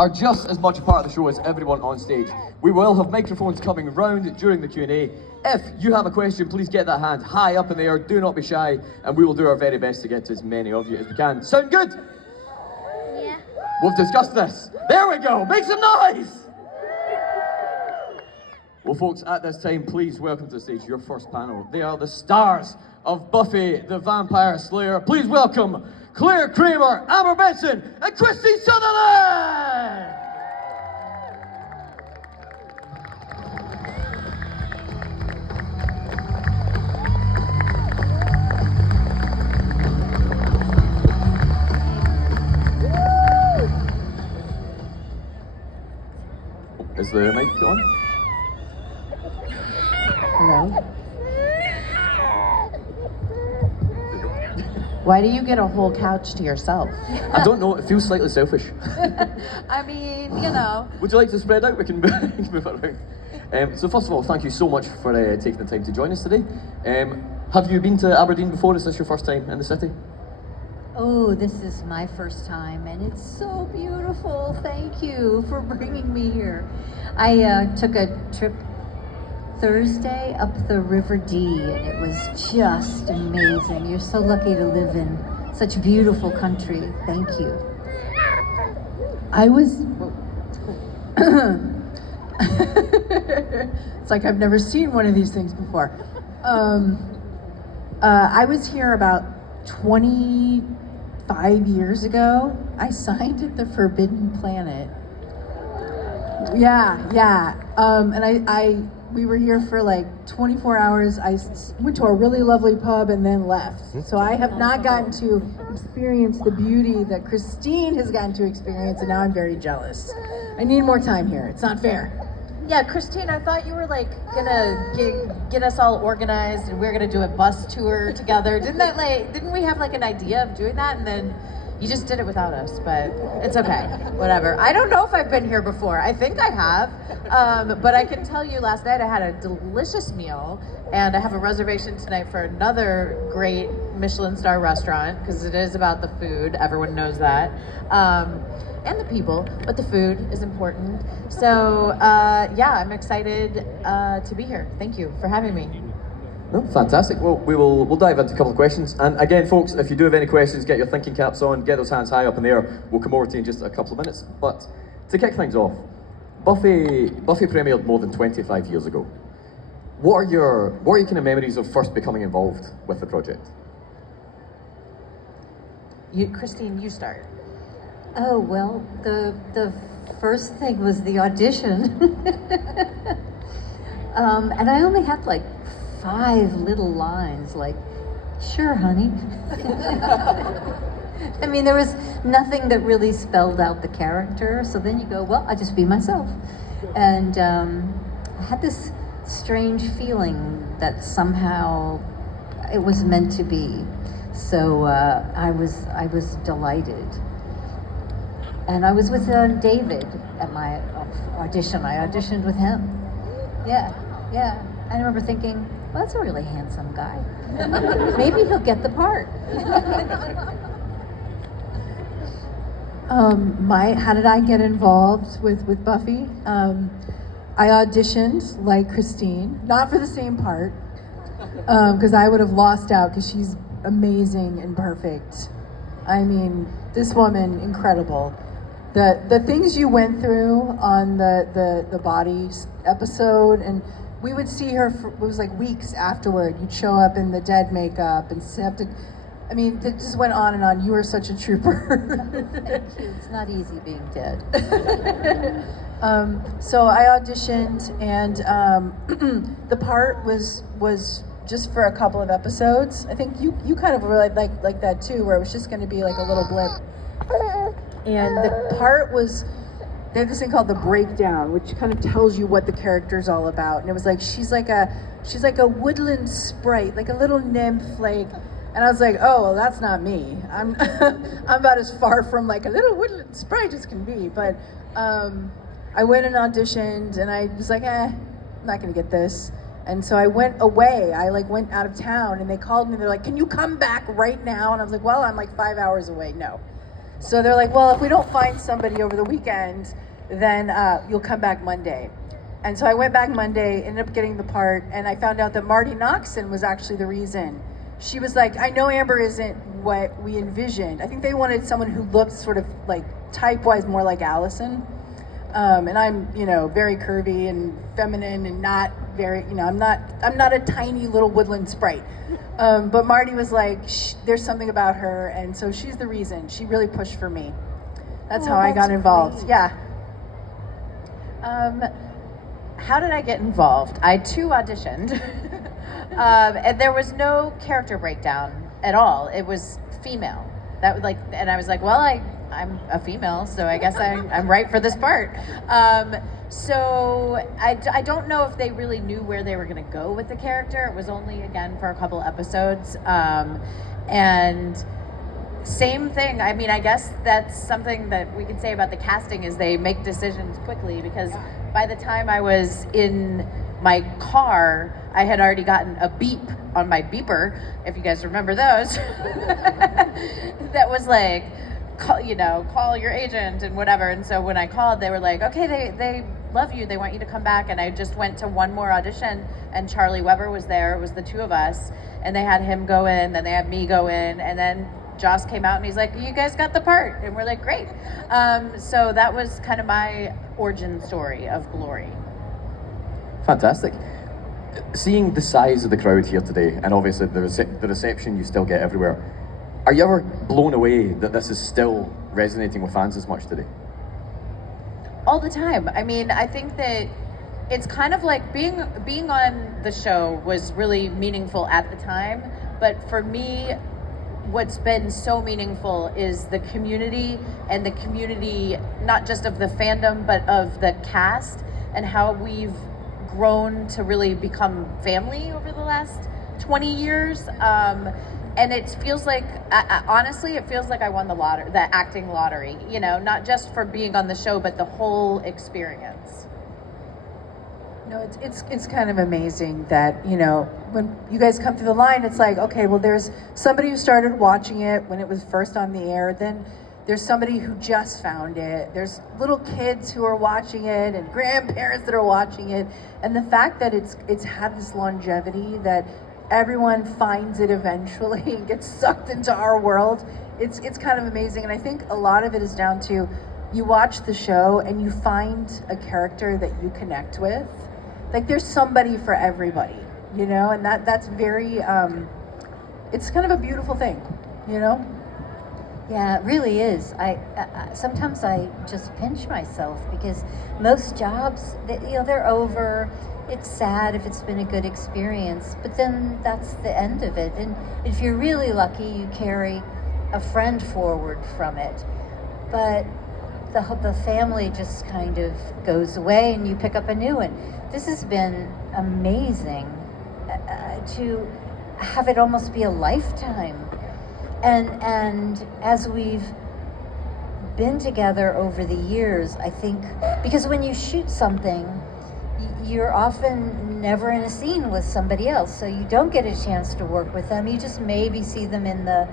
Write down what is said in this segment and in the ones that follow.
are just as much a part of the show as everyone on stage. We will have microphones coming round during the Q&A. If you have a question, please get that hand high up in the air. Do not be shy, and we will do our very best to get to as many of you as we can. Sound good? Yeah. We've discussed this. There we go. Make some noise! Well, folks, at this time, please welcome to the stage your first panel. They are the stars of Buffy the Vampire Slayer. Please welcome Claire Kramer, Amber Benson, and Christy Sutherland! Is the mic on? Hello? Why do you get a whole couch to yourself? I don't know, it feels slightly selfish. I mean, you know. Would you like to spread out? We can move around. So first of all, thank you so much for taking the time to join us today. Have you been to Aberdeen before? Is this your first time in the city? Oh, this is my first time, and it's so beautiful. Thank you for bringing me here. I took a trip Thursday up the River Dee, and it was just amazing. You're so lucky to live in such beautiful country. Thank you. I was... It's like I've never seen one of these things before. I was here about 25 years ago. I signed at the Forbidden Planet. Yeah. And we were here for like 24 hours. I went to a really lovely pub and then left. So I have not gotten to experience the beauty that Christine has gotten to experience, and now I'm very jealous. I need more time here. It's not fair. Yeah, Christine, I thought you were like gonna get us all organized and we were gonna do a bus tour together. Didn't we have like an idea of doing that, and then you just did it without us? But it's okay, whatever. I don't know if I've been here before. I think I have, but I can tell you last night I had a delicious meal, and I have a reservation tonight for another great Michelin star restaurant, because it is about the food, everyone knows that. And the people, but the food is important. So yeah, I'm excited to be here. Thank you for having me. No, fantastic. Well, we'll dive into a couple of questions. And again, folks, if you do have any questions, get your thinking caps on, get those hands high up in the air. We'll come over to you in just a couple of minutes. But to kick things off, Buffy premiered more than 25 years ago. What are your kind of memories of first becoming involved with the project? Christine, you start. Oh, well, the first thing was the audition. And I only had like 5 little lines, like, sure, honey. I mean, there was nothing that really spelled out the character, so then you go, well, I'll just be myself. And I had this strange feeling that somehow it was meant to be. So I was delighted. And I was with David at my audition. I auditioned with him. Yeah. I remember thinking, well, that's a really handsome guy. Maybe he'll get the part. How did I get involved with Buffy? I auditioned like Christine, not for the same part, because I would have lost out, because she's amazing and perfect. I mean, this woman, incredible. The things you went through on the body episode, and we would see her it was like weeks afterward. You'd show up in the dead makeup and have to, I mean, it just went on and on. You were such a trooper. Thank you. It's not easy being dead. So I auditioned, and the part was just for a couple of episodes. I think you kind of were like that too, where it was just going to be like a little blip. And the part was, they have this thing called the breakdown, which kind of tells you what the character's all about. And it was like, she's like a woodland sprite, like a little nymph, like, and I was like, oh, well, that's not me. I'm about as far from like a little woodland sprite as can be. But I went and auditioned, and I was like, I'm not gonna get this. And so I went away. I like went out of town, and they called me. They're like, can you come back right now? And I was like, well, I'm like 5 hours away. No. So they're like, well, if we don't find somebody over the weekend, then you'll come back Monday. And so I went back Monday, ended up getting the part, and I found out that Marty Noxon was actually the reason. She was like, I know Amber isn't what we envisioned. I think they wanted someone who looked sort of like type-wise more like Allison. And I'm, very curvy and feminine and not very, I'm not a tiny little woodland sprite. But Marty was like, there's something about her, and so she's the reason. She really pushed for me. That's how I got involved. Great. Yeah. How did I get involved? I too auditioned, and there was no character breakdown at all. It was female. That was and I was like, well, I'm a female, so I guess I'm right for this part. So I don't know if they really knew where they were going to go with the character. It was only, again, for a couple episodes. And same thing. I mean, I guess that's something that we can say about the casting is they make decisions quickly, because by the time I was in my car, I had already gotten a beep on my beeper, if you guys remember those, that was like, call your agent and whatever. And so when I called, they were like, okay, they love you, they want you to come back. And I just went to one more audition, and Charlie Weber was there. It was the two of us, and they had him go in, then they had me go in, and then Joss came out and he's like, you guys got the part. And we're like, great. So that was kind of my origin story of Glory. Fantastic. Seeing the size of the crowd here today, and obviously the reception you still get everywhere, are you ever blown away that this is still resonating with fans as much today? All the time. I mean, I think that it's kind of like being on the show was really meaningful at the time, but for me, what's been so meaningful is the community, and the community not just of the fandom but of the cast, and how we've grown to really become family over the last 20 years. And it feels like, honestly, it feels like I won the acting lottery, not just for being on the show, but the whole experience. It's kind of amazing that, when you guys come through the line, it's like, okay, well, there's somebody who started watching it when it was first on the air, then there's somebody who just found it, there's little kids who are watching it, and grandparents that are watching it, and the fact that it's had this longevity, that everyone finds it eventually and gets sucked into our world, it's kind of amazing. And I think a lot of it is down to, you watch the show and you find a character that you connect with. Like, there's somebody for everybody, and that's very, it's kind of a beautiful thing, Yeah, it really is. I sometimes I just pinch myself, because most jobs, they're over. It's sad if it's been a good experience, but then that's the end of it. And if you're really lucky, you carry a friend forward from it. But the family just kind of goes away, and you pick up a new one. This has been amazing to have it almost be a lifetime. And as we've been together over the years, I think, because when you shoot something, you're often never in a scene with somebody else, so you don't get a chance to work with them. You just maybe see them in the,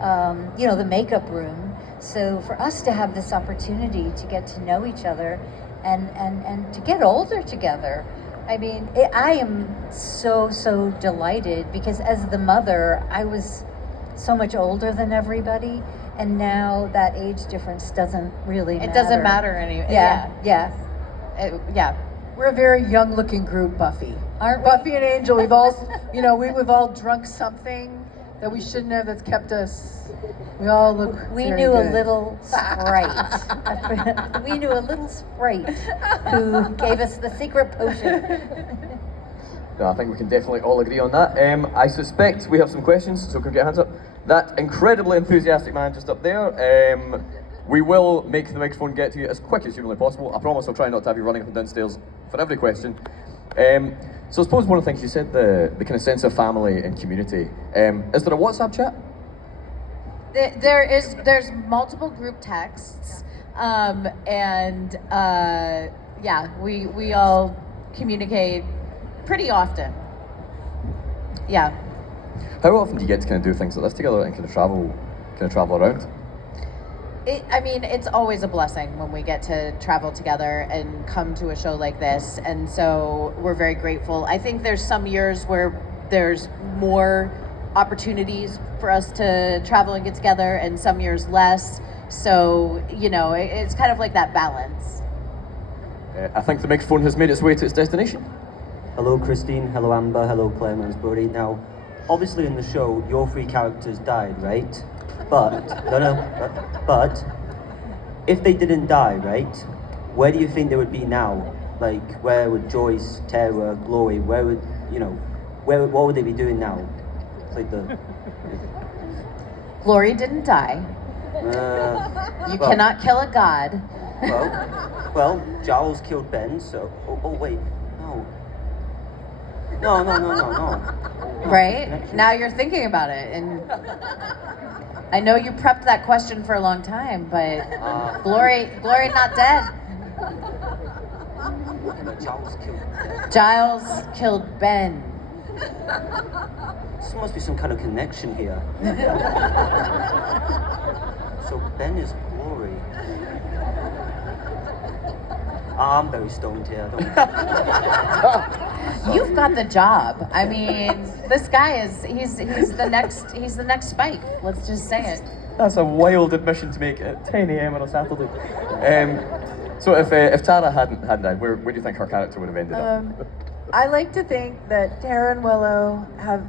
the makeup room. So for us to have this opportunity to get to know each other and to get older together, I mean, I am so delighted, because as the mother, I was so much older than everybody, and now that age difference doesn't really matter. It doesn't matter anymore. Yeah. Yeah. We're a very young-looking group, Buffy. Aren't we? Buffy and Angel, we've all, we've all drunk something that we shouldn't have, that's kept us, we all look We very knew good. a little sprite. We knew a little sprite who gave us the secret potion. No, I think we can definitely all agree on that. I suspect we have some questions, so can we get hands up? That incredibly enthusiastic man just up there. We will make the microphone get to you as quick as humanly possible. I promise I'll try not to have you running up and downstairs for every question. So I suppose one of the things you said, the kind of sense of family and community. Is there a WhatsApp chat? There's multiple group texts, we all communicate pretty often. Yeah. How often do you get to kind of do things like this together and kind of travel around? I mean, it's always a blessing when we get to travel together and come to a show like this, and so we're very grateful. I think there's some years where there's more opportunities for us to travel and get together, and some years less. So, you know, it's kind of like that balance. I think the microphone has made its way to its destination. Hello Christine, hello Amber, hello Claire Mansbury. Now, obviously in the show, your three characters died, right? But, but, if they didn't die, right, where do you think they would be now? Like, where would Joyce, Tara, Glory, where would, you know, what would they be doing now? It's like the... Glory didn't die. You cannot kill a god. Well, Giles killed Ben, so... Oh wait, no. No. Right? Now you're thinking about it, and I know you prepped that question for a long time, but Glory not dead. Giles killed Ben. There must be some kind of connection here. So Ben is Glory. I'm very stoned here. You've got the job. I mean, this guy he's the next Spike. Let's just say it. That's a wild admission to make at 10 a.m. on a Saturday. So if Tara hadn't died, where do you think her character would have ended up? I like to think that Tara and Willow have.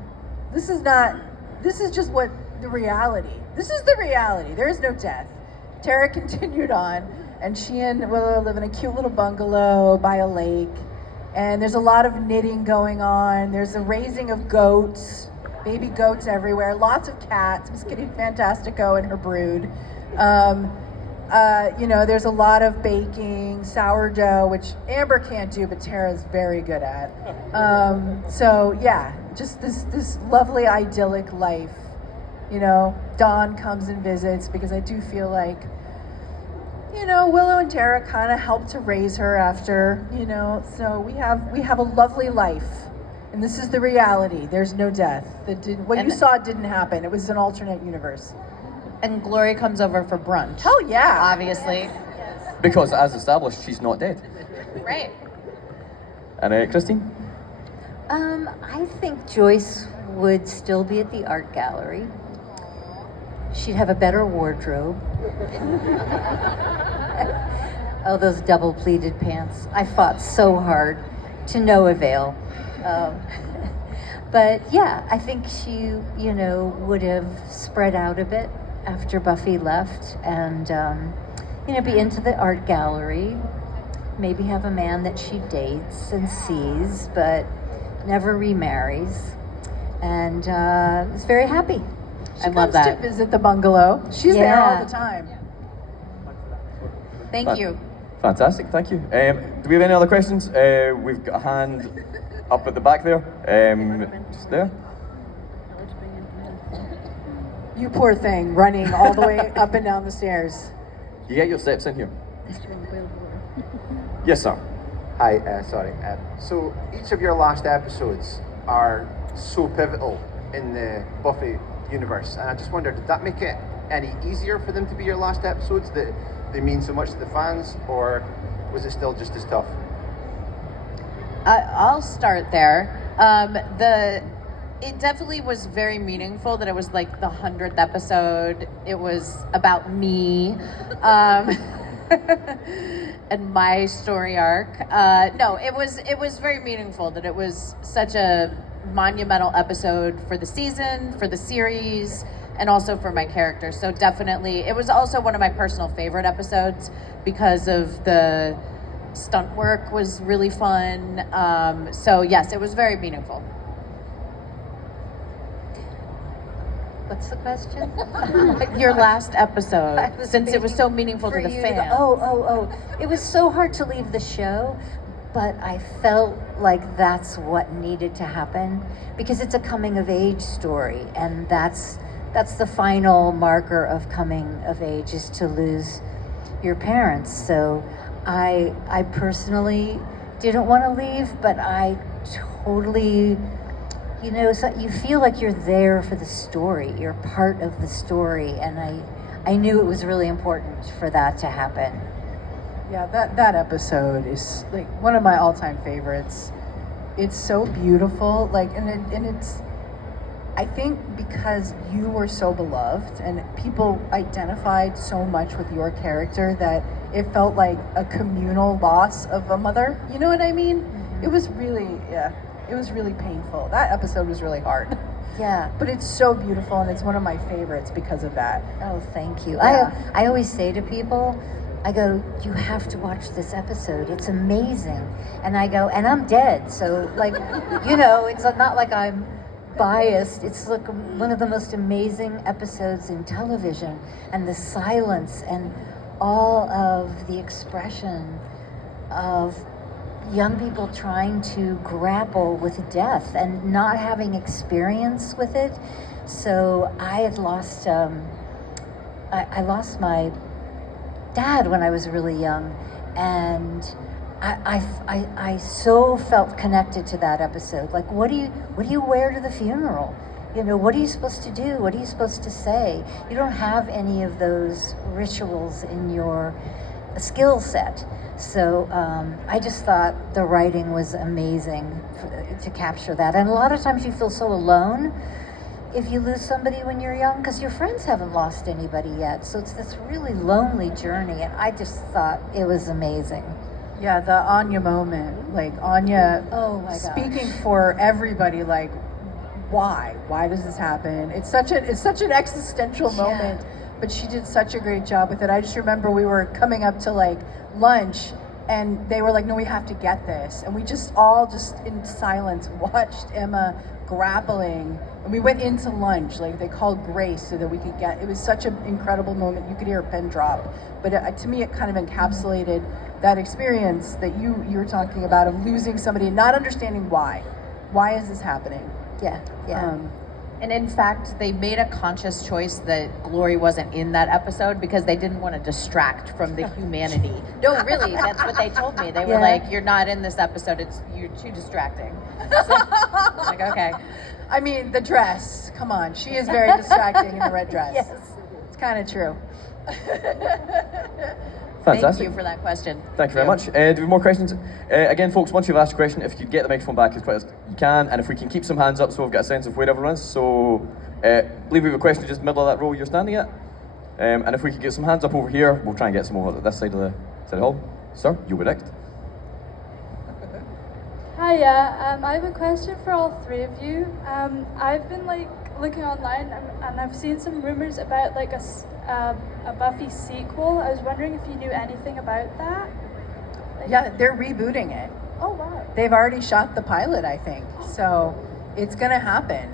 This is just what the reality. This is the reality. There is no death. Tara continued on, and she and Willow live in a cute little bungalow by a lake. And there's a lot of knitting going on. There's a raising of goats, baby goats everywhere. Lots of cats. Miss Kitty Fantastico and her brood. You know, there's a lot of baking, sourdough, which Amber can't do, but Tara's very good at. So yeah, just this lovely idyllic life. You know, Dawn comes and visits because I do feel like, you know, Willow and Tara kind of helped to raise her after, you know, so we have a lovely life. And this is the reality. There's no death. What you saw didn't happen. It was an alternate universe. And Glory comes over for brunch. Oh yeah. Obviously. Because as established, she's not dead. Right. And Christine? I think Joyce would still be at the art gallery. She'd have a better wardrobe. Oh, those double pleated pants. I fought so hard to no avail. But yeah, I think she, you know, would have spread out a bit after Buffy left and, you know, be into the art gallery. Maybe have a man that she dates and sees, but never remarries. And is very happy. She comes to visit the bungalow. She's there all the time. Thank you. Fantastic, thank you. Do we have any other questions? We've got a hand up at the back there. Just there. You poor thing, running all the way up and down the stairs. You get your steps in here. Yes, sir. Hi, sorry. So each of your last episodes are so pivotal in the Buffy universe, and I just wondered, did that make it any easier for them to be your last episodes, that they mean so much to the fans, or was it still just as tough? I'll start there. It definitely was very meaningful that it was like the 100th episode. It was about me and my story arc. No, it was very meaningful that it was such a monumental episode for the season, for the series, and also for my character. So definitely, it was also one of my personal favorite episodes because of the stunt work was really fun. So yes, it was very meaningful. What's the question? Your last episode, since it was so meaningful to the fans. Oh. It was so hard to leave the show, but I felt like that's what needed to happen because it's a coming of age story, and that's the final marker of coming of age, is to lose your parents. So I personally didn't want to leave, but I totally, you know, so you feel like you're there for the story. You're part of the story, and I knew it was really important for that to happen. Yeah, that episode is like one of my all-time favorites. It's so beautiful, like, and it's, I think because you were so beloved and people identified so much with your character that it felt like a communal loss of a mother. You know what I mean? It was really, it was really painful. That episode was really hard. Yeah. But it's so beautiful and it's one of my favorites because of that. Oh, thank you. Yeah. I always say to people, I go, you have to watch this episode. It's amazing. And I go, and I'm dead. So, like, you know, it's not like I'm biased. It's like one of the most amazing episodes in television. And the silence and all of the expression of young people trying to grapple with death and not having experience with it. So I had lost, I lost my dad when I was really young, and I so felt connected to that episode. Like, what do you wear to the funeral? You know, what are you supposed to do? What are you supposed to say? You don't have any of those rituals in your skill set. So I just thought the writing was amazing to capture that. And a lot of times you feel so alone if you lose somebody when you're young, because your friends haven't lost anybody yet. So it's this really lonely journey, and I just thought it was amazing. Yeah, the Anya moment, like Anya Oh my gosh. speaking for everybody, like, why? Why does this happen? It's such an existential Yeah. moment, but she did such a great job with it. I just remember we were coming up to like lunch, and they were like, no, we have to get this. And we just in silence watched Emma grappling. And we went into lunch, like they called Grace so that we could get, it was such an incredible moment. You could hear a pin drop. But to me, it kind of encapsulated that experience that you were talking about of losing somebody and not understanding why. Why is this happening? Yeah. And in fact, they made a conscious choice that Glory wasn't in that episode because they didn't want to distract from the humanity. No, really, that's what they told me. They were like, you're not in this episode, you're too distracting. So, I'm like, okay. I mean, the dress, come on. She is very distracting in the red dress. Yes. It's kind of true. Fantastic. Thank you for that question. Thank you very much. Do we have more questions? Again, folks, once you've asked a question, if you could get the microphone back as quick as you can, and if we can keep some hands up so we've got a sense of where everyone is. So, believe we have a question just in the middle of that row you're standing at. And if we could get some hands up over here, we'll try and get some over at this side of the hall. Sir, you were next. Hiya, I have a question for all three of you. I've been looking online and I've seen some rumors about like a Buffy sequel. I was wondering if you knew anything about that. Yeah, they're rebooting it. Oh wow. They've already shot the pilot, I think. So it's gonna happen.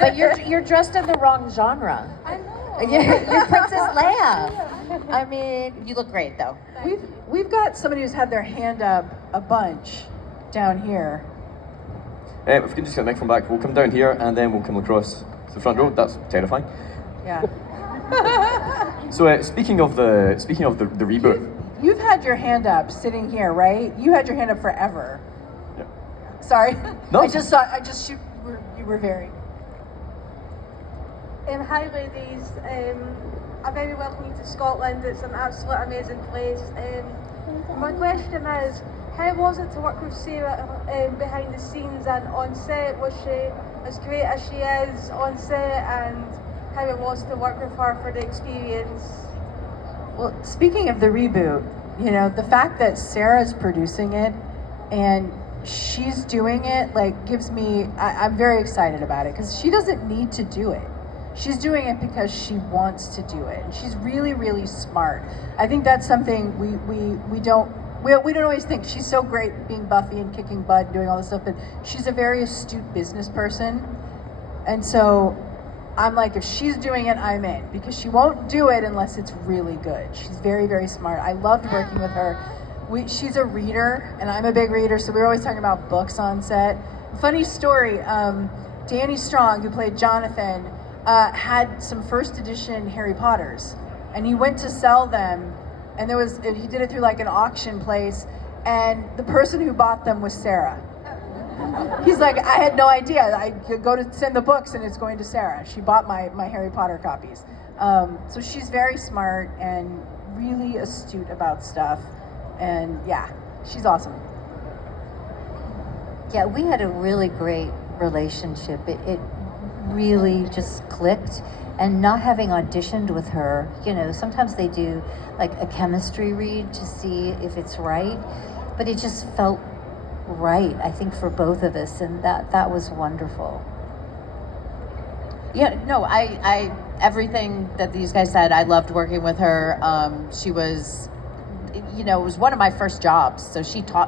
But you're dressed in the wrong genre. I know. You're Princess Leia. I mean, you look great though. We've got somebody who's had their hand up a bunch down here. If we can just get the microphone back, we'll come down here and then we'll come across to the front row. That's terrifying. Yeah. So speaking of the reboot, You've had your hand up sitting here, right? You had your hand up forever. Yeah. Sorry. No. You were very. Hi ladies, I'm very welcome you to Scotland. It's an absolute amazing place. My question is, how was it to work with Sarah behind the scenes and on set? Was she as great as she is on set, and how it was to work with her for the experience? Well, speaking of the reboot, you know, the fact that Sarah's producing it and she's doing it, like, gives me, I'm very excited about it because she doesn't need to do it. She's doing it because she wants to do it. And she's really, really smart. I think that's something we don't always think. She's so great being Buffy and kicking butt and doing all this stuff, but she's a very astute business person. And so I'm like, if she's doing it, I'm in, because she won't do it unless it's really good. She's very, very smart. I loved working with her. She's a reader, and I'm a big reader, so we were always talking about books on set. Funny story, Danny Strong, who played Jonathan, had some first edition Harry Potters, and he went to sell them, and he did it through like an auction place, and the person who bought them was Sarah. He's like, I had no idea. I go to send the books and it's going to Sarah. She bought my Harry Potter copies. So she's very smart and really astute about stuff. And yeah, she's awesome. Yeah, we had a really great relationship. It really just clicked. And not having auditioned with her, you know, sometimes they do like a chemistry read to see if it's right, but it just felt right, I think, for both of us, and that was wonderful. Yeah, no, I everything that these guys said, I loved working with her. She was, you know, it was one of my first jobs, so she taught